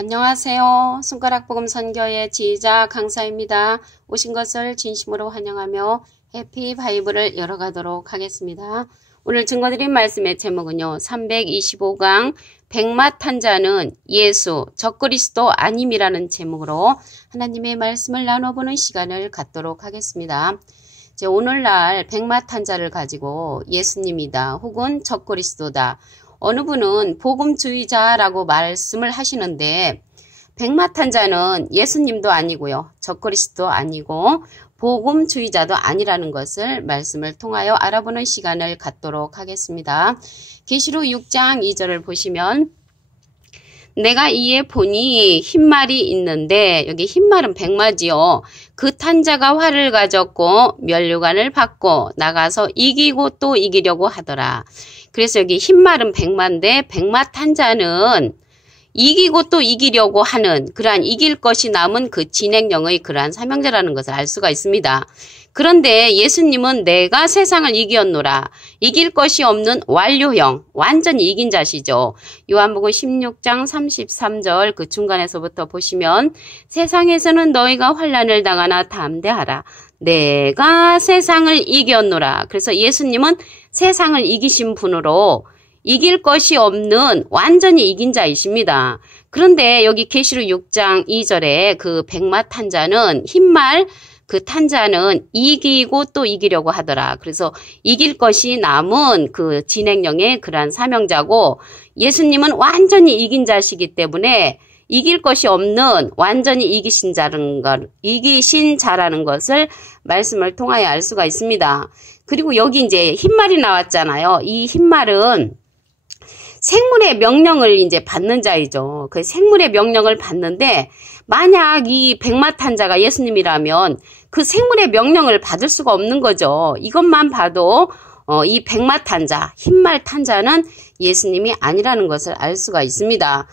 안녕하세요. 손가락복음 선교의 지휘자 강사입니다. 오신 것을 진심으로 환영하며 해피 바이블을 열어가도록 하겠습니다. 오늘 증거드린 말씀의 제목은요. 325강 백마탄 자는 예수 적그리스도 아님이라는 제목으로 하나님의 말씀을 나눠보는 시간을 갖도록 하겠습니다. 이제 오늘날 백마탄 자를 가지고 예수님이다 혹은 적그리스도다 어느 분은 복음주의자라고 말씀을 하시는데 백마탄 자는 예수님도 아니고요. 적그리스도 아니고 복음주의자도 아니라는 것을 말씀을 통하여 알아보는 시간을 갖도록 하겠습니다. 계시록 6장 2절을 보시면 내가 이에 보니 흰말이 있는데 여기 흰말은 백마지요. 그 탄자가 활을 가졌고 면류관을 받고 나가서 이기고 또 이기려고 하더라. 그래서 여기 흰말은 백마인데 백마탄자는 이기고 또 이기려고 하는 그러한 이길 것이 남은 그 진행령의 그러한 사명자라는 것을 알 수가 있습니다. 그런데 예수님은 내가 세상을 이기었노라. 이길 것이 없는 완료형, 완전히 이긴 자시죠. 요한복음 16장 33절 그 중간에서부터 보시면 세상에서는 너희가 환난을 당하나 담대하라. 내가 세상을 이겼노라. 그래서 예수님은 세상을 이기신 분으로 이길 것이 없는 완전히 이긴 자이십니다. 그런데 여기 계시록 6장 2절에 그 백마탄 자는 흰말 그 탄자는 이기고 또 이기려고 하더라. 그래서 이길 것이 남은 그 진행령의 그러한 사명자고 예수님은 완전히 이긴 자시기 때문에 이길 것이 없는 완전히 이기신 자라는 것을 말씀을 통하여 알 수가 있습니다. 그리고 여기 이제 흰말이 나왔잖아요. 이 흰말은 생물의 명령을 이제 받는 자이죠. 그 생물의 명령을 받는데 만약 이 백마탄 자가 예수님이라면 그 생물의 명령을 받을 수가 없는 거죠. 이것만 봐도 이 백마탄 자, 흰말 탄자는 예수님이 아니라는 것을 알 수가 있습니다.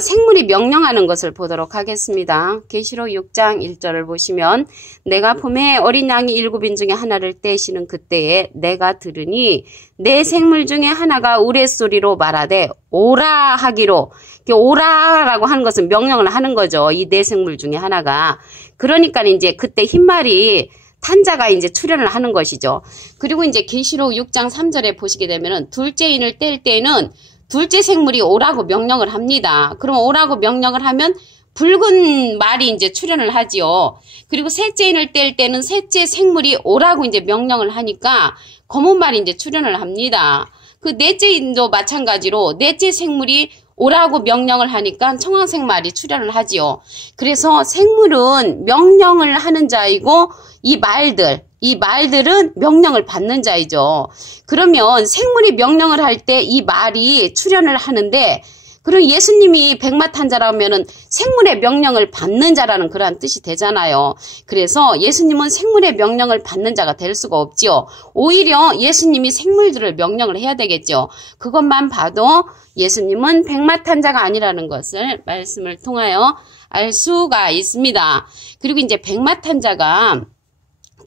생물이 명령하는 것을 보도록 하겠습니다. 계시록 6장 1절을 보시면 내가 봄에 어린 양이 7인 중에 하나를 떼시는 그때에 내가 들으니 내 생물 중에 하나가 우레소리로 말하되 오라 하기로 오라라고 하는 것은 명령을 하는 거죠. 이 네 생물 중에 하나가. 그러니까 이제 그때 흰말이 탄자가 이제 출현을 하는 것이죠. 그리고 이제 계시록 6장 3절에 보시게 되면은 둘째 인을 뗄 때는 둘째 생물이 오라고 명령을 합니다. 그럼 오라고 명령을 하면 붉은 말이 이제 출현을 하지요. 그리고 셋째 인을 뗄 때는 셋째 생물이 오라고 이제 명령을 하니까 검은 말이 이제 출현을 합니다. 그 넷째 인도 마찬가지로 넷째 생물이 오라고 명령을 하니까 청황색 말이 출현을 하지요. 그래서 생물은 명령을 하는 자이고 이 말들은 명령을 받는 자이죠. 그러면 생물이 명령을 할 때 이 말이 출현을 하는데 그럼 예수님이 백마탄 자라면은 생물의 명령을 받는 자라는 그러한 뜻이 되잖아요. 그래서 예수님은 생물의 명령을 받는 자가 될 수가 없지요. 오히려 예수님이 생물들을 명령을 해야 되겠죠. 그것만 봐도 예수님은 백마탄 자가 아니라는 것을 말씀을 통하여 알 수가 있습니다. 그리고 이제 백마탄 자가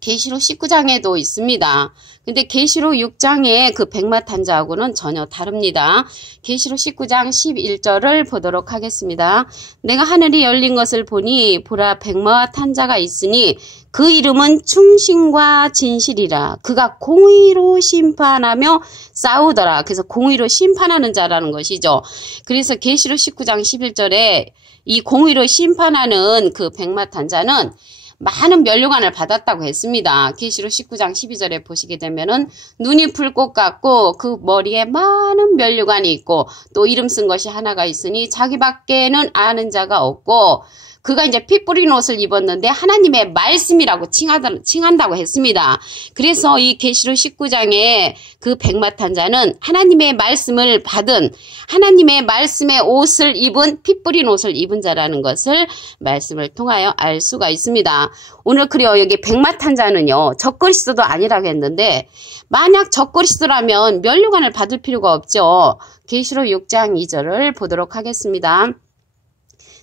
계시록 19장에도 있습니다. 근데 계시록 6장의 그 백마탄 자하고는 전혀 다릅니다. 계시록 19장 11절을 보도록 하겠습니다. 내가 하늘이 열린 것을 보니 보라 백마와 탄자가 있으니 그 이름은 충신과 진실이라. 그가 공의로 심판하며 싸우더라. 그래서 공의로 심판하는 자라는 것이죠. 그래서 계시록 19장 11절에 이 공의로 심판하는 그 백마탄 자는 많은 면류관을 받았다고 했습니다. 계시록 19장 12절에 보시게 되면은 눈이 불꽃 같고 그 머리에 많은 면류관이 있고 또 이름 쓴 것이 하나가 있으니 자기밖에는 아는 자가 없고 그가 이제 피 뿌린 옷을 입었는데 하나님의 말씀이라고 칭한다고 했습니다. 그래서 이 계시록 19장의 그 백마탄 자는 하나님의 말씀을 받은 하나님의 말씀의 옷을 입은 피 뿌린 옷을 입은 자라는 것을 말씀을 통하여 알 수가 있습니다. 오늘 그래요. 여기 백마탄 자는요. 적그리스도도 아니라고 했는데 만약 적그리스도라면 면류관을 받을 필요가 없죠. 계시록 6장 2절을 보도록 하겠습니다.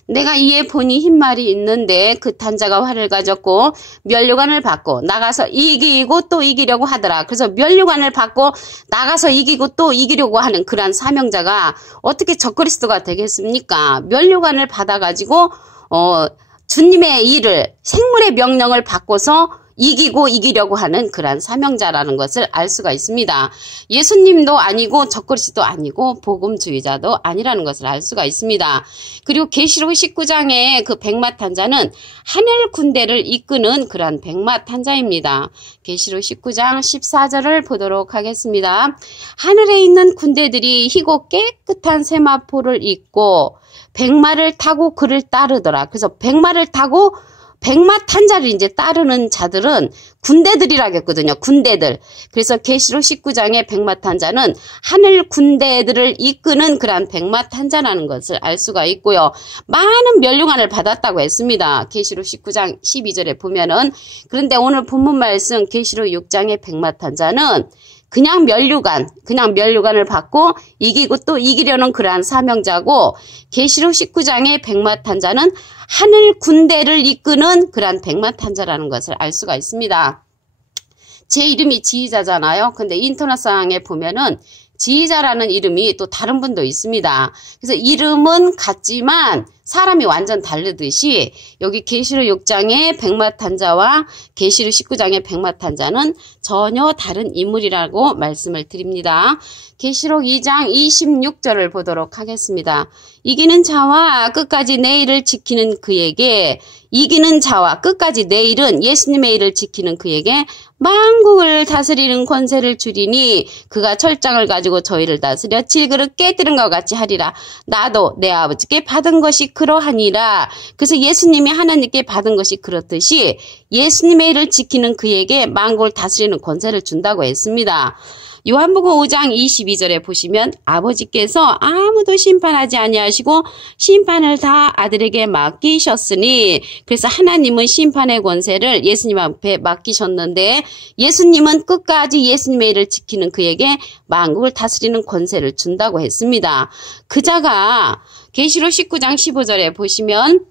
내가 이에 보니 흰말이 있는데 그 탄자가 활을 가졌고 면류관을 받고 나가서 이기고 또 이기려고 하더라. 그래서 면류관을 받고 나가서 이기고 또 이기려고 하는 그러한 사명자가 어떻게 적그리스도가 되겠습니까? 면류관을 받아가지고 주님의 일을 생물의 명령을 받고서 이기고 이기려고 하는 그러한 사명자라는 것을 알 수가 있습니다. 예수님도 아니고 적그리스도 아니고 복음주의자도 아니라는 것을 알 수가 있습니다. 그리고 계시록 19장의 그 백마탄자는 하늘 군대를 이끄는 그러한 백마탄자입니다. 계시록 19장 14절을 보도록 하겠습니다. 하늘에 있는 군대들이 희고 깨끗한 세마포를 입고 백마를 타고 그를 따르더라. 그래서 백마를 타고 백마탄자를 이제 따르는 자들은 군대들이라고 했거든요. 군대들. 그래서 계시록 19장의 백마탄자는 하늘 군대들을 이끄는 그러한 백마탄자라는 것을 알 수가 있고요. 많은 면류관을 받았다고 했습니다. 계시록 19장 12절에 보면은. 그런데 오늘 본문 말씀 계시록 6장의 백마탄자는 그냥 면류관을 받고 이기고 또 이기려는 그러한 사명자고, 계시록 19장의 백마탄자는 하늘 군대를 이끄는 그러한 백마탄자라는 것을 알 수가 있습니다. 제 이름이 지휘자잖아요. 근데 인터넷상에 보면은 지휘자라는 이름이 또 다른 분도 있습니다. 그래서 이름은 같지만 사람이 완전 다르듯이 여기 계시록 6장의 백마탄자와 계시록 19장의 백마탄자는 전혀 다른 인물이라고 말씀을 드립니다. 계시록 2장 26절을 보도록 하겠습니다. 이기는 자와 끝까지 내 일을 지키는 그에게, 이기는 자와 끝까지 내 일은 예수님의 일을 지키는 그에게 만국을 다스리는 권세를 주리니 그가 철장을 가지고 저희를 다스려 질그릇 깨뜨린 것 같이 하리라. 나도 내 아버지께 받은 것이 그러하니라. 그래서 예수님이 하나님께 받은 것이 그렇듯이 예수님의 일을 지키는 그에게 만국을 다스리는 권세를 준다고 했습니다. 요한복음 5장 22절에 보시면 아버지께서 아무도 심판하지 아니하시고 심판을 다 아들에게 맡기셨으니, 그래서 하나님은 심판의 권세를 예수님 앞에 맡기셨는데 예수님은 끝까지 예수님의 일을 지키는 그에게 만국을 다스리는 권세를 준다고 했습니다. 그자가 계시록 19장 15절에 보시면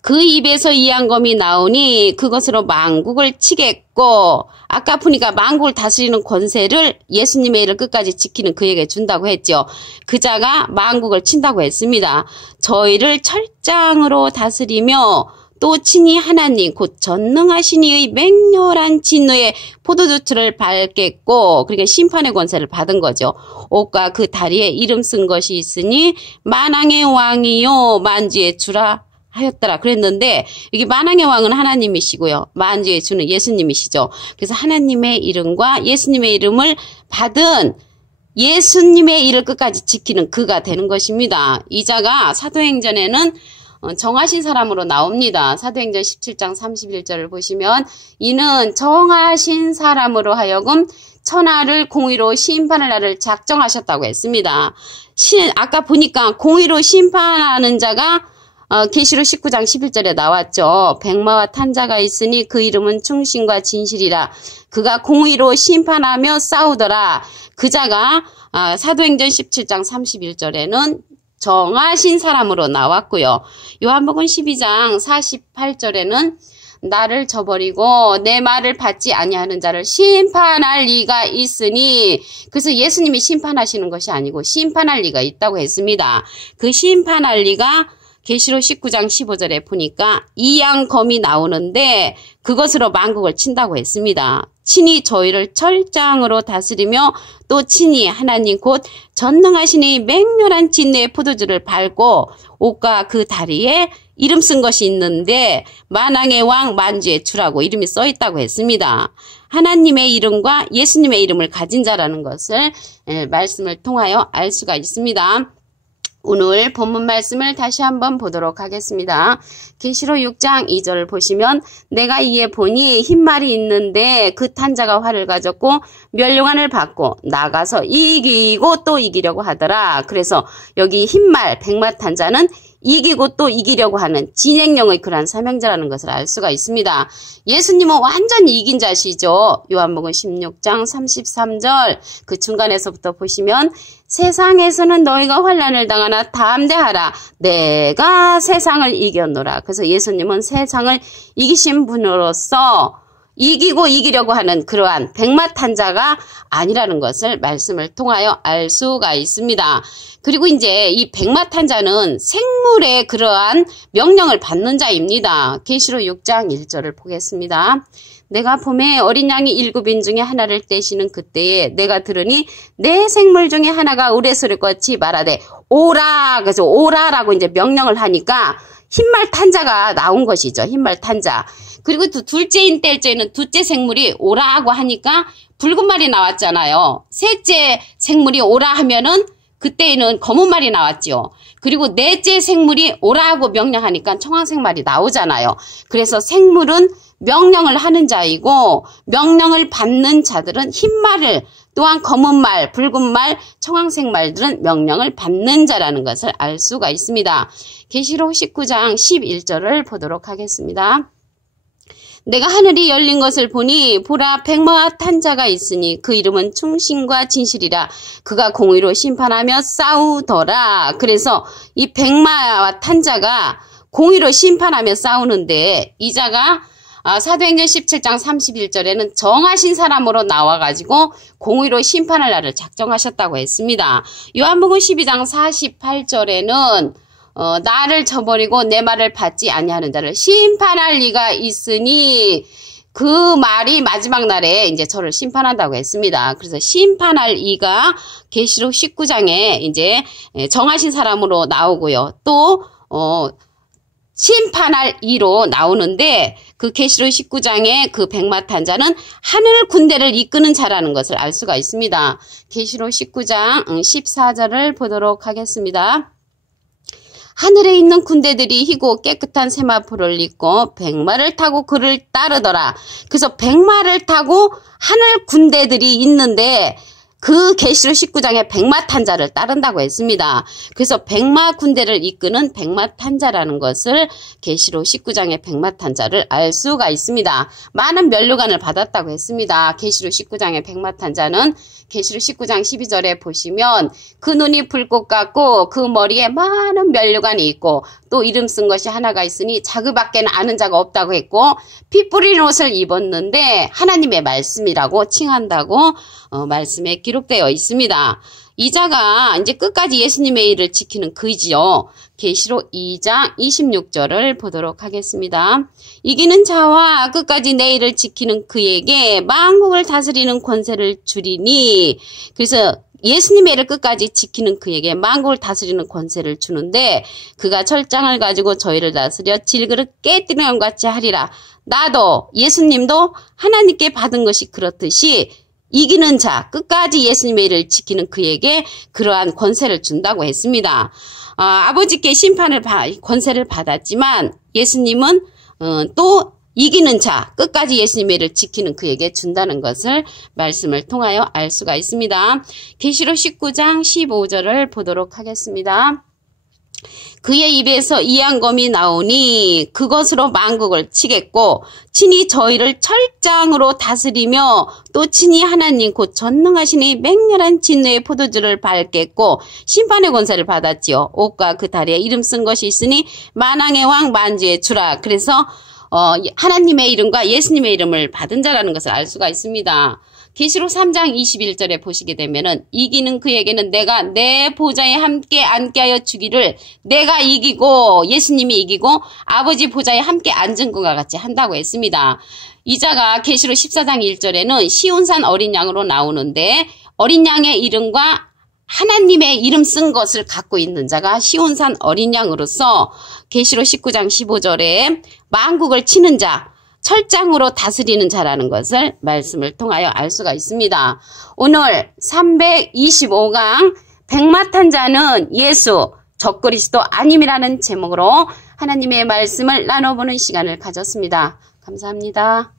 그 입에서 이양검이 나오니 그것으로 만국을 치겠고, 아까 보니까 만국을 다스리는 권세를 예수님의 일을 끝까지 지키는 그에게 준다고 했죠. 그자가 만국을 친다고 했습니다. 저희를 철장으로 다스리며 또 친히 하나님 곧 전능하신 이의 맹렬한 진노의 포도주틀을 밟겠고, 그러니까 심판의 권세를 받은 거죠. 옷과 그 다리에 이름 쓴 것이 있으니 만왕의 왕이요 만주의 주라 하였더라 그랬는데, 여기 만왕의 왕은 하나님이시고요, 만주의 주는 예수님이시죠. 그래서 하나님의 이름과 예수님의 이름을 받은 예수님의 일을 끝까지 지키는 그가 되는 것입니다. 이 자가 사도행전에는 정하신 사람으로 나옵니다. 사도행전 17장 31절을 보시면 이는 정하신 사람으로 하여금 천하를 공의로 심판할 날을 작정하셨다고 했습니다. 아까 보니까 공의로 심판하는 자가 계시록 19장 11절에 나왔죠. 백마와 탄자가 있으니 그 이름은 충신과 진실이라. 그가 공의로 심판하며 싸우더라. 그자가 사도행전 17장 31절에는 정하신 사람으로 나왔고요. 요한복음 12장 48절에는 나를 저버리고 내 말을 받지 아니하는 자를 심판할 리가 있으니, 그래서 예수님이 심판하시는 것이 아니고 심판할 리가 있다고 했습니다. 그 심판할 리가 계시록 19장 15절에 보니까 이양검이 나오는데 그것으로 만국을 친다고 했습니다. 친히 저희를 철장으로 다스리며 또 친히 하나님 곧 전능하신 이 맹렬한 진노의 포도주를 밟고 옷과 그 다리에 이름 쓴 것이 있는데 만왕의 왕 만주의 주라고 이름이 써 있다고 했습니다. 하나님의 이름과 예수님의 이름을 가진 자라는 것을 말씀을 통하여 알 수가 있습니다. 오늘 본문 말씀을 다시 한번 보도록 하겠습니다. 계시록 6장 2절을 보시면 내가 이에 보니 흰말이 있는데 그 탄자가 활을 가졌고 면류관을 받고 나가서 이기고 또 이기려고 하더라. 그래서 여기 흰말 백마탄자는 이기고 또 이기려고 하는 진행형의 그러한 사명자라는 것을 알 수가 있습니다. 예수님은 완전히 이긴 자시죠. 요한복음 16장 33절 그 중간에서부터 보시면 세상에서는 너희가 환난을 당하나 담대하라. 내가 세상을 이겼노라. 그래서 예수님은 세상을 이기신 분으로서 이기고 이기려고 하는 그러한 백마탄자가 아니라는 것을 말씀을 통하여 알 수가 있습니다. 그리고 이제 이 백마탄자는 생물의 그러한 명령을 받는 자입니다. 계시록 6장 1절을 보겠습니다. 내가 봄에 어린 양이 7인 중에 하나를 떼시는 그때에 내가 들으니 내 생물 중에 하나가 우레소리같이 말하되 오라. 그래서 오라라고 이제 명령을 하니까 흰말 탄자가 나온 것이죠. 흰말 탄자. 그리고 또 둘째인 때에는 둘째 생물이 오라고 하니까 붉은 말이 나왔잖아요. 셋째 생물이 오라 하면은 그때에는 검은 말이 나왔죠. 그리고 넷째 생물이 오라고 명령하니까 청황색 말이 나오잖아요. 그래서 생물은 명령을 하는 자이고 명령을 받는 자들은 흰 말을 또한 검은 말, 붉은 말, 청황색 말들은 명령을 받는 자라는 것을 알 수가 있습니다. 계시록 19장 11절을 보도록 하겠습니다. 내가 하늘이 열린 것을 보니 보라 백마와 탄자가 있으니 그 이름은 충신과 진실이라. 그가 공의로 심판하며 싸우더라. 그래서 이 백마와 탄자가 공의로 심판하며 싸우는데 이 자가 사도행전 17장 31절에는 정하신 사람으로 나와가지고 공의로 심판할 날을 작정하셨다고 했습니다. 요한복음 12장 48절에는 나를 저버리고 내 말을 받지 아니하는 자를 심판할 리가 있으니 그 말이 마지막 날에 이제 저를 심판한다고 했습니다. 그래서 심판할 이가 계시록 19장에 이제 정하신 사람으로 나오고요. 또 심판할 이로 나오는데 그 계시록 19장의 그 백마탄자는 하늘 군대를 이끄는 자라는 것을 알 수가 있습니다. 계시록 19장 14절을 보도록 하겠습니다. 하늘에 있는 군대들이 희고 깨끗한 세마포를 입고 백마를 타고 그를 따르더라. 그래서 백마를 타고 하늘 군대들이 있는데 그 계시록 19장에 백마탄자를 따른다고 했습니다. 그래서 백마 군대를 이끄는 백마탄자라는 것을 계시록 19장의 백마탄자를 알 수가 있습니다. 많은 면류관을 받았다고 했습니다. 계시록 19장의 백마탄자는 계시록 19장 12절에 보시면 그 눈이 불꽃 같고 그 머리에 많은 면류관이 있고 또 이름 쓴 것이 하나가 있으니 자그밖에는 아는 자가 없다고 했고 피 뿌리는 옷을 입었는데 하나님의 말씀이라고 칭한다고 말씀에 기록되어 있습니다. 이 자가 이제 끝까지 예수님의 일을 지키는 그이지요. 계시록 2장 26절을 보도록 하겠습니다. 이기는 자와 끝까지 내 일을 지키는 그에게 만국을 다스리는 권세를 주리니. 그래서 예수님의 일을 끝까지 지키는 그에게 만국을 다스리는 권세를 주는데 그가 철장을 가지고 저희를 다스려 질그릇 깨뜨리는 것 같이 하리라. 나도 예수님도 하나님께 받은 것이 그렇듯이 이기는 자, 끝까지 예수님의 일을 지키는 그에게 그러한 권세를 준다고 했습니다. 아버지께 권세를 받았지만 예수님은 또 이기는 자, 끝까지 예수님의 일을 지키는 그에게 준다는 것을 말씀을 통하여 알 수가 있습니다. 계시록 19장 15절을 보도록 하겠습니다. 그의 입에서 이양검이 나오니 그것으로 만국을 치겠고 친히 저희를 철장으로 다스리며 또 친히 하나님 곧 전능하시니 맹렬한 진노의 포도주를 밟겠고 심판의 권세를 받았지요. 옷과 그 다리에 이름 쓴 것이 있으니 만왕의 왕 만주의 주라. 그래서 하나님의 이름과 예수님의 이름을 받은 자라는 것을 알 수가 있습니다. 계시록 3장 21절에 보시게 되면은 이기는 그에게는 내가 내 보좌에 함께 앉게 하여 주기를 내가 이기고 예수님이 이기고 아버지 보좌에 함께 앉은 것과 같이 한다고 했습니다. 이 자가 계시록 14장 1절에는 시온산 어린 양으로 나오는데 어린 양의 이름과 하나님의 이름 쓴 것을 갖고 있는 자가 시온산 어린 양으로서 계시록 19장 15절에 만국을 치는 자 철장으로 다스리는 자라는 것을 말씀을 통하여 알 수가 있습니다. 오늘 325강 백마탄자는 예수 적그리스도 아님이라는 제목으로 하나님의 말씀을 나눠보는 시간을 가졌습니다. 감사합니다.